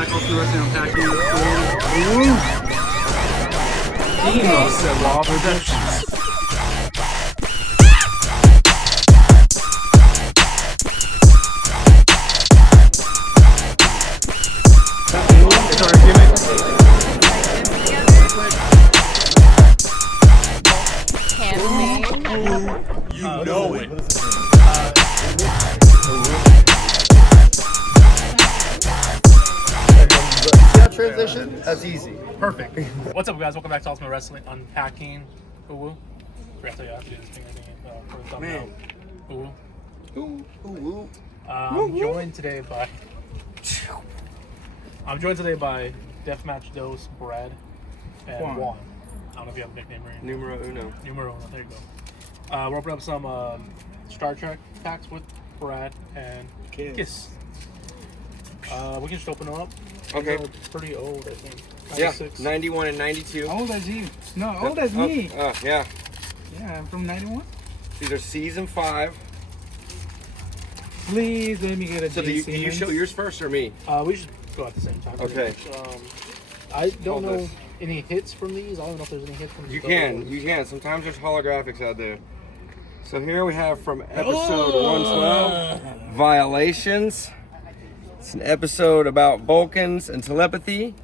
Also wrestling unpacking. Raw Productions. It's our gimmick. You know it. That transition, that's easy. Perfect. What's up, guys? Welcome back to Ultimate Wrestling Unpacking. UwU. Forgot to tell you I have to do this thing for the thumbnail. UwU. I'm joined today by DeathMatch Dose, Brad, and Juan. I don't know if you have a nickname or anything. Numero uno. Numero. There you go. We're opening up some Star Trek packs with Brad and Kiss. We can just open them up. Okay. These are pretty old, I think. Yeah, 96. 91 and 92. Old as you. No, old as me. Oh, yeah. Yeah, I'm from 91. These are season 5. Please let me get a So do you show yours first or me? We should go at the same time. Okay. I don't Hold know this. any hits from these. I don't know if there's any hits from these. You can. Sometimes there's holographics out there. So here we have from episode 112, Violations. It's an episode about Vulcans and telepathy.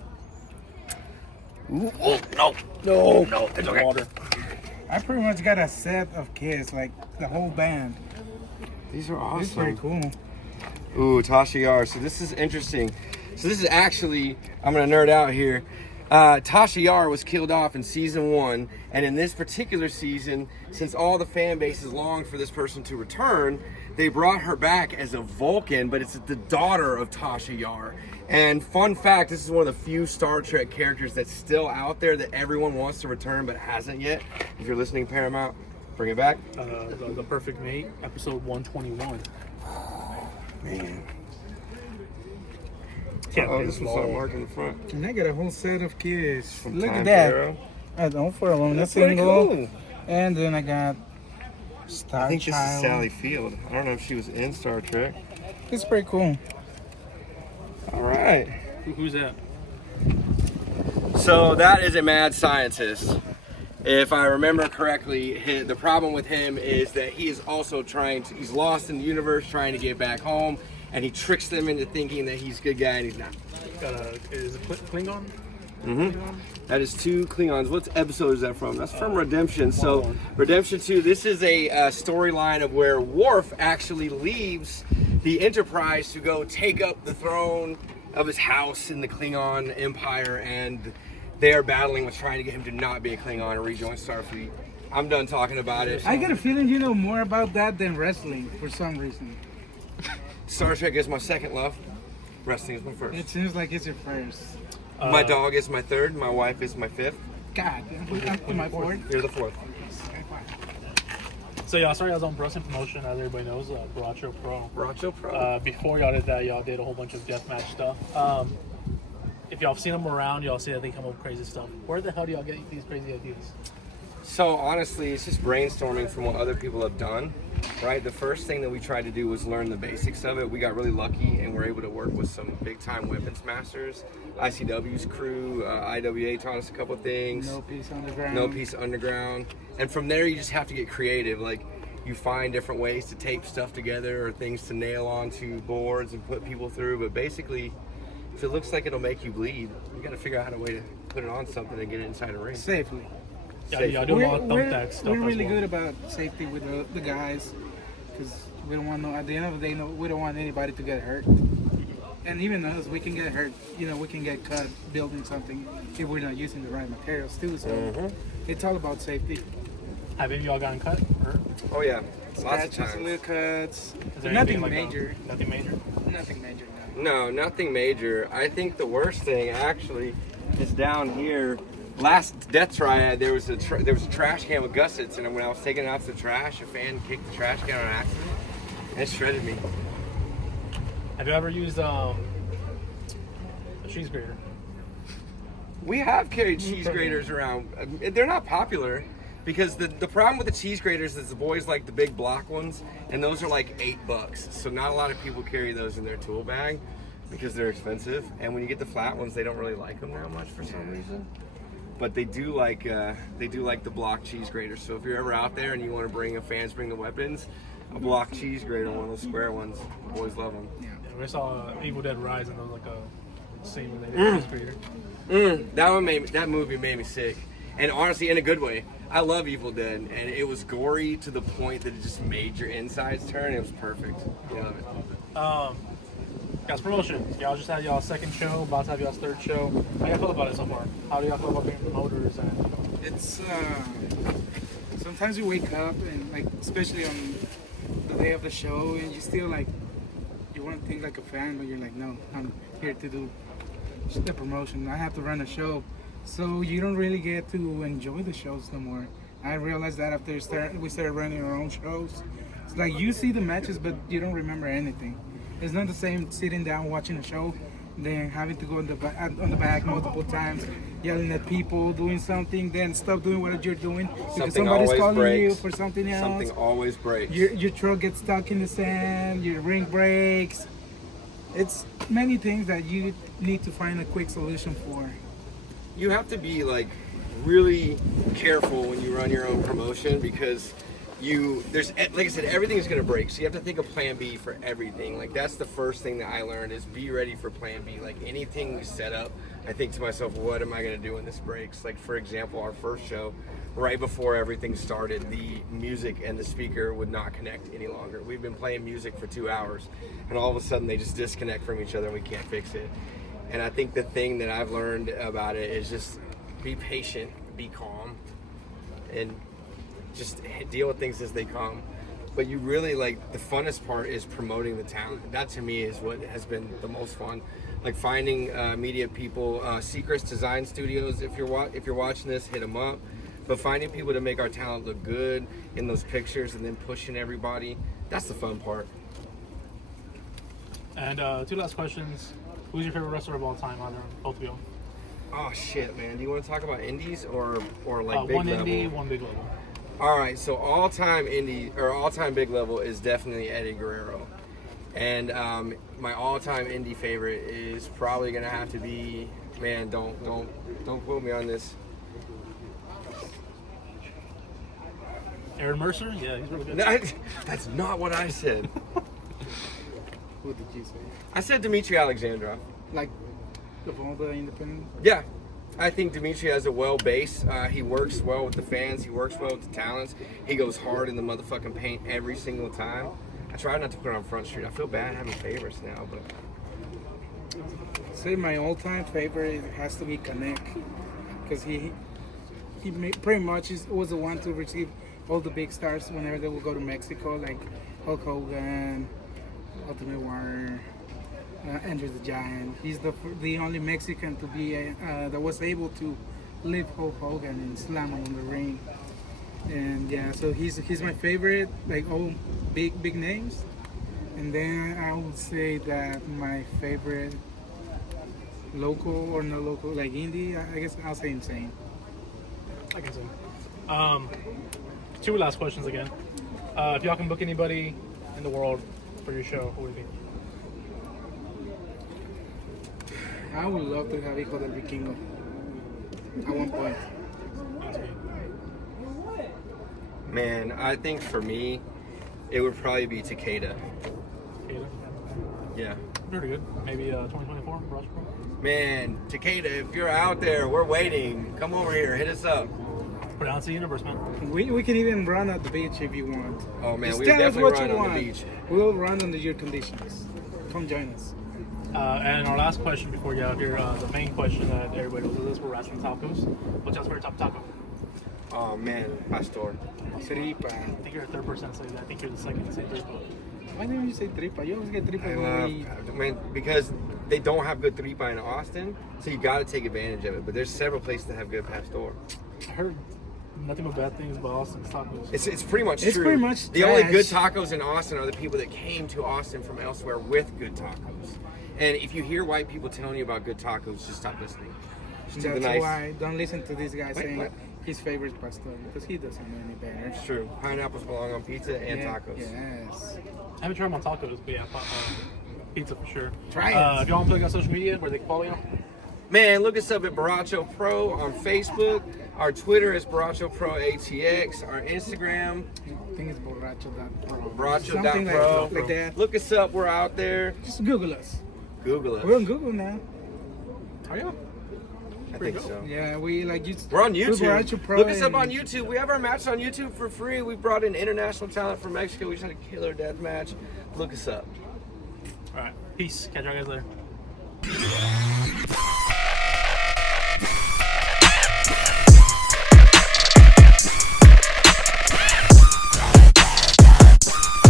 Ooh, oh, no, it's okay. Water. I pretty much got a set of Kiss, like the whole band. These are awesome. It's pretty cool. Ooh, Tasha Yar. So this is interesting. So this is actually, I'm gonna nerd out here. Tasha Yar was killed off in season 1, and in this particular season, since all the fan bases longed for this person to return, they brought her back as a Vulcan, but it's the daughter of Tasha Yar. And fun fact, this is one of the few Star Trek characters that's still out there that everyone wants to return but hasn't yet. If you're listening, Paramount, bring it back. The Perfect Mate, episode 121. Man. Yeah, Oh, this one's not marked in the front. And I got a whole set of Kiss. From Look Time at that. Zero. I don't for a long That's pretty single. cool. And then I got Star I think this is Child. Sally Field. I don't know if she was in Star Trek. It's pretty cool. All right. Who's that? So that is a mad scientist. If I remember correctly, the problem with him is that he is also he's lost in the universe trying to get back home, and he tricks them into thinking that he's a good guy and he's not. Is it Klingon? Mm-hmm. That is 2 Klingons. What episode is that from? That's from Redemption. So Redemption 2, this is a storyline of where Worf actually leaves the Enterprise to go take up the throne of his house in the Klingon Empire, and they're battling with trying to get him to not be a Klingon and rejoin Starfleet. I'm done talking about it. I get a feeling you know more about that than wrestling for some reason. Star Trek is my second love. Wrestling is my first. It seems like it's your first. My dog is my third. My wife is my 5th. God, am I fourth? You're the 4th. So y'all started y'all's own wrestling promotion, as everybody knows, Borracho Pro. Borracho Pro. Before y'all did that, y'all did a whole bunch of deathmatch stuff. If y'all have seen them around, y'all see that they come up with crazy stuff. Where the hell do y'all get these crazy ideas? So honestly, it's just brainstorming from what other people have done, right? The first thing that we tried to do was learn the basics of it. We got really lucky and were able to work with some big time weapons masters. ICW's crew, IWA taught us a couple things. No Peace Underground. No Peace Underground. And from there, you just have to get creative. Like, you find different ways to tape stuff together or things to nail onto boards and put people through. But basically, if it looks like it'll make you bleed, you got to figure out a way to put it on something and get it inside a ring. Safely. Yeah, y'all do a lot of thumbtack stuff. We're really as well. good about safety with the guys, because we don't want at the end of the day, we don't want anybody to get hurt. And even us, we can get hurt. You know, we can get cut building something if we're not using the right materials too. So it's all about safety. Have any of y'all gotten cut? Hurt? Oh yeah, lots of Scratches, times. little cuts. Is there Nothing anything like major. Nothing major. Nothing major. No. No, nothing major. I think the worst thing actually is down here. Last Death Triad, there was a trash can with gussets, and when I was taking it out to the trash, a fan kicked the trash can on accident, and it shredded me. Have you ever used a cheese grater? We have carried cheese graters around. They're not popular because the problem with the cheese graters is the boys like the big block ones, and those are like $8. So not a lot of people carry those in their tool bag. because they're expensive. And when you get the flat ones, they don't really like them that much for some reason. But they do like the block cheese grater. So if you're ever out there and you want to bring the weapons, a block cheese grater, one of those square ones, boys love them. Yeah, we saw Evil Dead Rise and there was like a scene where they did cheese grater. That movie made me sick, and honestly, in a good way. I love Evil Dead, and it was gory to the point that it just made your insides turn. It was perfect. I love it. Guys, promotion. Y'all just had y'all's second show, about to have y'all's third show. How y'all feel about it so far? How do y'all feel about being promoters? And It's sometimes you wake up and like, especially on the day of the show, and you still like, you want to think like a fan, but you're like, no, I'm here to do the promotion. I have to run a show, so you don't really get to enjoy the shows no more. I realized that after we started running our own shows. It's like you see the matches, but you don't remember anything. It's not the same sitting down watching a show, then having to go on the back multiple times, yelling at people, doing something, then stop doing what you're doing because Something somebody's always calling breaks. you for something else. Something always breaks. Your truck gets stuck in the sand, your ring breaks. It's many things that you need to find a quick solution for. You have to be like really careful when you run your own promotion because there's like I said, everything's gonna break. So you have to think of plan B for everything. Like that's the first thing that I learned is be ready for plan B. Like anything we set up, I think to myself, what am I gonna do when this breaks? Like for example, our first show, right before everything started, the music and the speaker would not connect any longer. We've been playing music for 2 hours and all of a sudden they just disconnect from each other and we can't fix it. And I think the thing that I've learned about it is just be patient, be calm, and just deal with things as they come. But you really, like, the funnest part is promoting the talent. That to me is what has been the most fun. Like finding media people, Secrets Design Studios, if you're watching this, hit them up. But finding people to make our talent look good in those pictures and then pushing everybody, that's the fun part. And 2 last questions. Who's your favorite wrestler of all time, either both of you? Oh shit, man. Do you want to talk about indies or like big one level? indie, one big level. All right, so all-time indie or all-time big level is definitely Eddie Guerrero, and my all-time indie favorite is probably gonna have to be, man, don't quote me on this. Aaron Mercer? Yeah, he's really good. No, that's not what I said. What did you say? I said Dmitry Alexandrov. Like of all the independent? Yeah, I think Dmitry has a well base. He works well with the fans. He works well with the talents. He goes hard in the motherfucking paint every single time. I try not to put it on Front Street. I feel bad having favorites now, but Say my all-time favorite has to be Connect, because he pretty much was the one to receive all the big stars whenever they would go to Mexico, like Hulk Hogan, Ultimate Warrior, Andrew the Giant. He's the only Mexican to be that was able to lift Hulk Hogan and slam him on the ring. And yeah, so he's my favorite, like all big names. And then I would say that my favorite local or no local, like indie, I guess I'll say Insane. I can see. 2 last questions again. If y'all can book anybody in the world for your show, who would it be? I would love to have Hijo del Vikingo at one point. man, I think for me, it would probably be Takeda. Takeda? Yeah. Very good. Maybe 2024, Borracho Pro? Man, Takeda, if you're out there, we're waiting. Come over here, hit us up. Pronounce the universe, man. We can even run at the beach if you want. Oh man, Just we tell us definitely what run you on want. the beach. We'll run under your conditions. Come join us. And our last question before you get out here, the main question that everybody knows is, we're asking tacos. What's your favorite type of taco? Oh man, Pastor. Tripa. I think you're the third person to say that. I think you're the second to say tripa. Why didn't you say tripa? You always get tripa I when love, we... man, because they don't have good tripa in Austin, so you got to take advantage of it. But there's several places that have good Pastor. I heard nothing but bad things about Austin's tacos. It's pretty much It's true. pretty much the only good trash. tacos in Austin are the people that came to Austin from elsewhere with good tacos. And if you hear white people telling you about good tacos, just stop listening. Just do the That's nice. why don't listen to this guy saying what? his favorite is pastor, because he doesn't know any better. It's true. Pineapples belong on pizza and Yeah, tacos. Yes. I haven't tried them on tacos, but yeah, Pizza for sure. Try it. If y'all want to plug on social media, where they can follow you? Man, look us up at Borracho Pro on Facebook. Our Twitter is Borracho Pro ATX. Our Instagram, I think it's Borracho.pro. Borracho.pro. Something like that. Look us up. We're out there. Just Google us. Google us. We're on Google now. Oh yeah. I think so. Yeah, we like you. We're on YouTube. Borracho Pro Look us up and- on YouTube. We have our match on YouTube for free. We brought in international talent from Mexico. We just had a killer death match. Look us up. All right. Peace. Catch y'all guys later.